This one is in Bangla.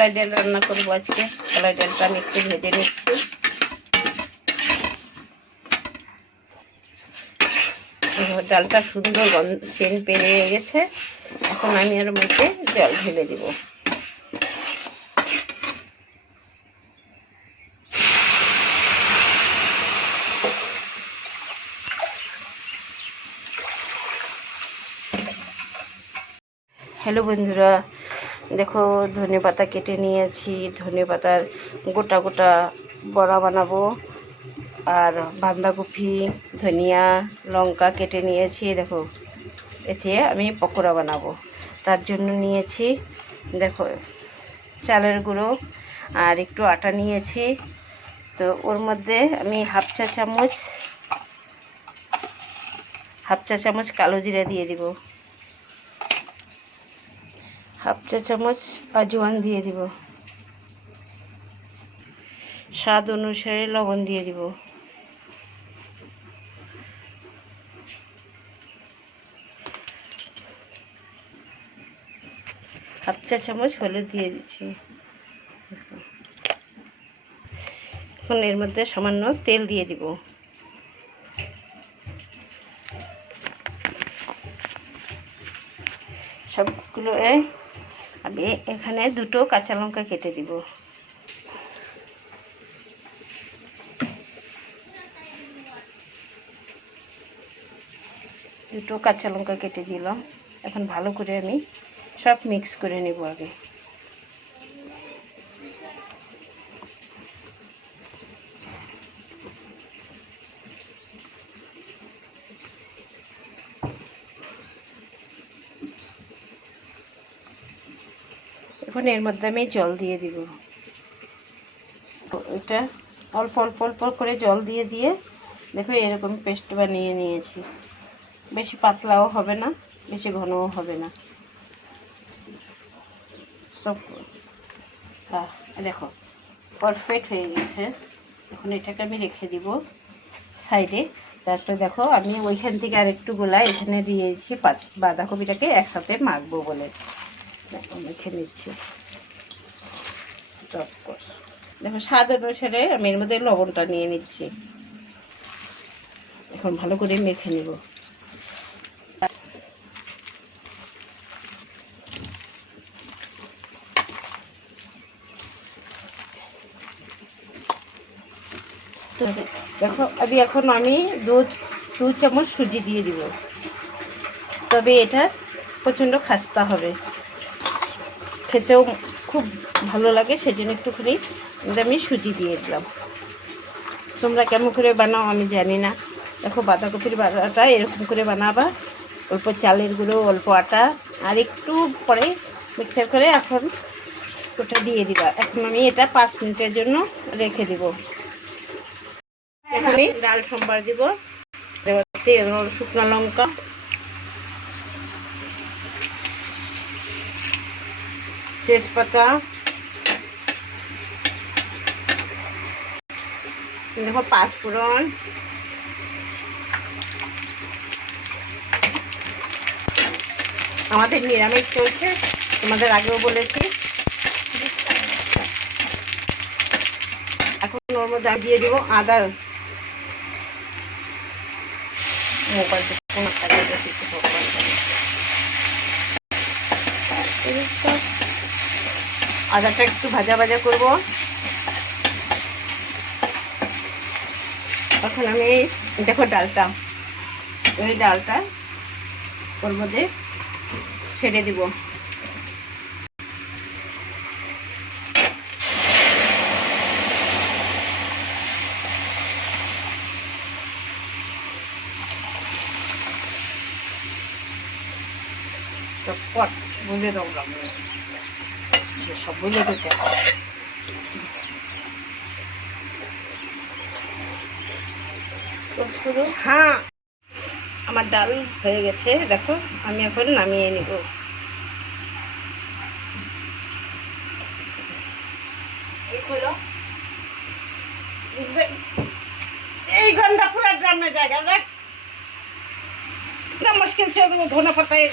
কলাই ডাল রান্না করবো আজকে। কলাই ডালটা আমি একটু ভেজে নিচ্ছি। ডালটা সুন্দর সেন্ট বেরিয়ে গেছে। এখন আমি এর মধ্যে জল ঢেলে দিব। হ্যালো বন্ধুরা, দেখো ধনেপাতা কেটে নিয়েছি। ধনেপাতার গোটা গোটা বড়া বানাবো। আর বাঁধাকপি, ধনিয়া, লঙ্কা কেটে নিয়েছি। দেখো এতে আমি পকোড়া বানাবো। তার জন্য নিয়েছি দেখো চালের গুঁড়ো আর একটু আটা নিয়েছি। তো ওর মধ্যে আমি হাফ চা চামচ কালো জিরা দিয়ে দিব। হাফ চা চামচ আজওয়ান দিয়ে দিব। স্বাদ অনুসারে লবণ দিয়ে দিব। হাফ চা চামচ হলুদ দিয়ে দিচ্ছি। এখন এর মধ্যে সামান্য তেল দিয়ে দিব। সবগুলো আমি এখানে দুটো কাঁচা লঙ্কা কেটে দিব। দুটো কাঁচা লঙ্কা কেটে দিলাম। এখন ভালো করে আমি সব মিক্স করে নেব আগে। এখন এর মধ্যে আমি জল দিয়ে দিব। এটা অল্প অল্প অল্প করে জল দিয়ে দিয়ে দেখো এরকম পেস্ট বানিয়ে নিয়েছি। বেশি পাতলাও হবে না, বেশি ঘনও হবে না। সব হ্যাঁ দেখো পারফেক্ট হয়ে গেছে। এখন এটাকে আমি রেখে দিব সাইডে। তারপরে দেখো আমি ওইখান থেকে আরেকটু গোলা এখানে দিয়েছি বাঁধাকপিটাকে একসাথে মাখবো বলে মেখে নিচ্ছি। দেখো স্বাদ অনুসারে আমি এর মধ্যে লবণটা নিয়ে নিচ্ছি। এখন ভালো করে মেখে নেব। দেখো এখন আমি দু চামচ সুজি দিয়ে দিব। তবে এটা প্রচণ্ড খাস্তা হবে, খেতেও খুব ভালো লাগে, সেজন্য একটুখানি আমি সুজি দিয়ে দিলাম। তোমরা কেমন করে বানাও আমি জানি না। দেখো বাঁধাকপির বাটাটা এরকম করে বানাবা। অল্প চালের গুঁড়ো, অল্প আটা আর একটু পরে মিক্সার করে এখন ওটা দিয়ে দিবা। এখন আমি এটা 5 মিনিটের জন্য রেখে দিব। এখন আমি ডাল সম্বার দিব। তেল, শুকনো লঙ্কা, তেজপাতা, দেখো পাঁচফোড়ন, আমাদের নিরামিষ চলছে, তোমাদের আগেও বলেছি। এখন ওর মধ্যে দিয়ে দিব আদা। আদাটা একটু ভাজা ভাজা করব। এখন আমি দেখো ডালটা, ওই ডালটা ওর মধ্যে ছেড়ে দিব। চটপট বুঝে দাও, সব বুঝে দিতে হ্যাঁ। আমার ডাল হয়ে গেছে, দেখো আমি এখন নামিয়ে নিব। এই গন্ধা পুরা গ্রামের জায়গা দেখ, মুশকিল ছে ধনে পাতায়